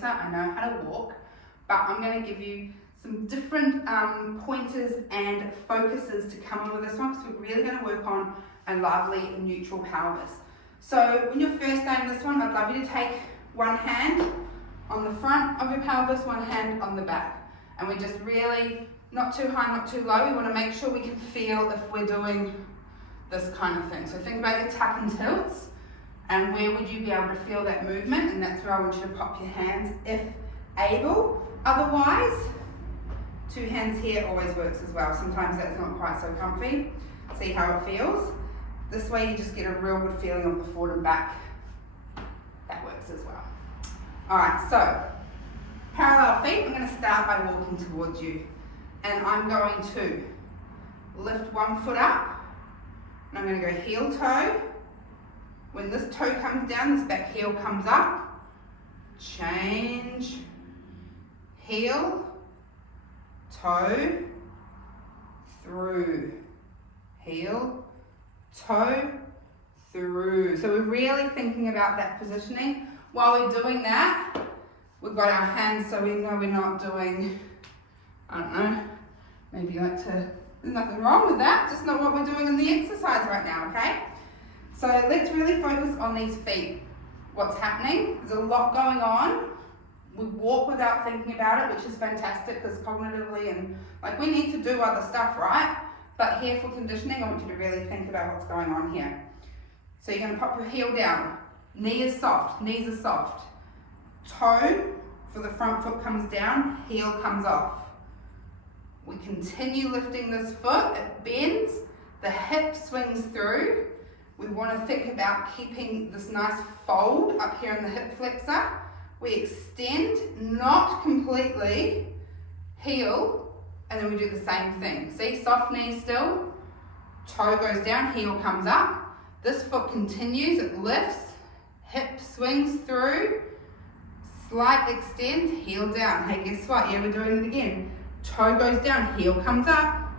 hairdresser, I know how to walk, but I'm going to give you some different pointers and focuses to come in with this one, because we're really going to work on a lovely neutral pelvis. So when you're first starting this one, I'd love you to take one hand on the front of your pelvis, one hand on the back. And we just really, not too high, not too low, we want to make sure we can feel if we're doing this kind of thing. So think about your tuck and tilts, and where would you be able to feel that movement, and that's where I want you to pop your hands if able. Otherwise, two hands here always works as well. Sometimes that's not quite so comfy. See how it feels? This way you just get a real good feeling of the forward and back. That works as well. Alright, so parallel feet, I'm going to start by walking towards you. And I'm going to lift one foot up, and I'm going to go heel toe. When this toe comes down, this back heel comes up. Change, heel, toe, through, heel, toe, through. So we're really thinking about that positioning. While we're doing that, we've got our hands so we know we're not doing, I don't know, maybe you like to, there's nothing wrong with that, just not what we're doing in the exercise right now, okay? So let's really focus on these feet. What's happening? There's a lot going on. We walk without thinking about it, which is fantastic, because cognitively and like we need to do other stuff, right? But here for conditioning, I want you to really think about what's going on here. So you're going to pop your heel down. Knee is soft, knees are soft. Toe for the front foot comes down, heel comes off. We continue lifting this foot, it bends, the hip swings through. We want to think about keeping this nice fold up here in the hip flexor. We extend, not completely, heel, and then we do the same thing. See, soft knee still, toe goes down, heel comes up. This foot continues, it lifts, hip swings through, slight extend, heel down. Hey, guess what? Yeah, we're doing it again. Toe goes down, heel comes up.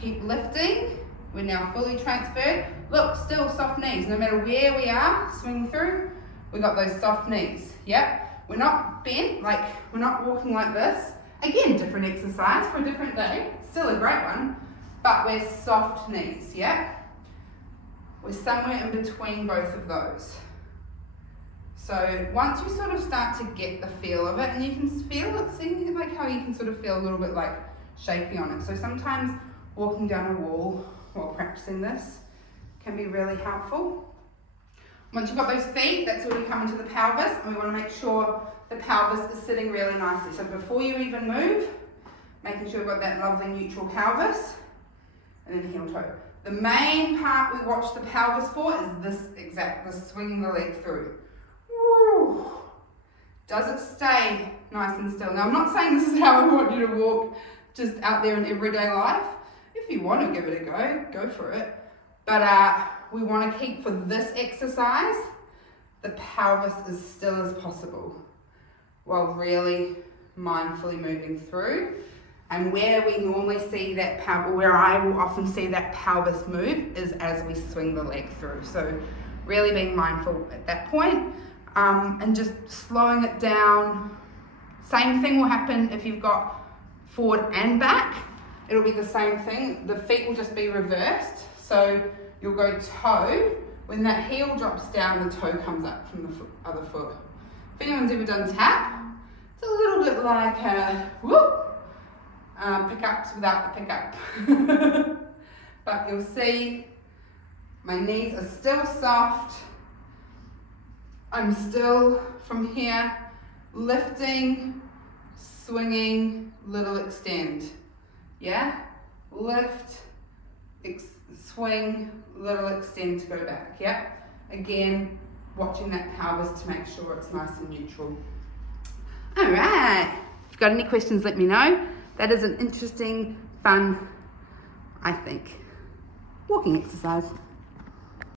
Keep lifting. We're now fully transferred. Look, still soft knees. No matter where we are, swing through, we got those soft knees. Yep. We're not bent, like we're not walking like this. Again, different exercise for a different day. Still a great one, but we're soft knees, yeah? We're somewhere in between both of those. So once you sort of start to get the feel of it, and you can feel it, see like how you can sort of feel a little bit like shaky on it. So sometimes walking down a wall while practicing this can be really helpful. Once you've got those feet, that's where we come into the pelvis, and we want to make sure the pelvis is sitting really nicely. So before you even move, making sure you've got that lovely neutral pelvis, and then heel toe. The main part we watch the pelvis for is this swinging the leg through. Woo. Does it stay nice and still? Now I'm not saying this is how I want you to walk just out there in everyday life. If you want to give it a go, go for it. But we want to keep, for this exercise, the pelvis as still as possible while really mindfully moving through. And where we normally see that where I will often see that pelvis move is as we swing the leg through. So really being mindful at that point, and just slowing it down. Same thing will happen if you've got forward and back. It'll be the same thing. The feet will just be reversed. So you'll go toe. When that heel drops down, the toe comes up from the other foot. If anyone's ever done tap, it's a little bit like a whoop. Pickups without the pickup. But you'll see my knees are still soft. I'm still from here lifting, swinging, little extend. Yeah? Lift, swing, little extend to go back. Yeah? Again, watching that pelvis to make sure it's nice and neutral. All right. If you've got any questions, let me know. That is an interesting, fun, I think, walking exercise.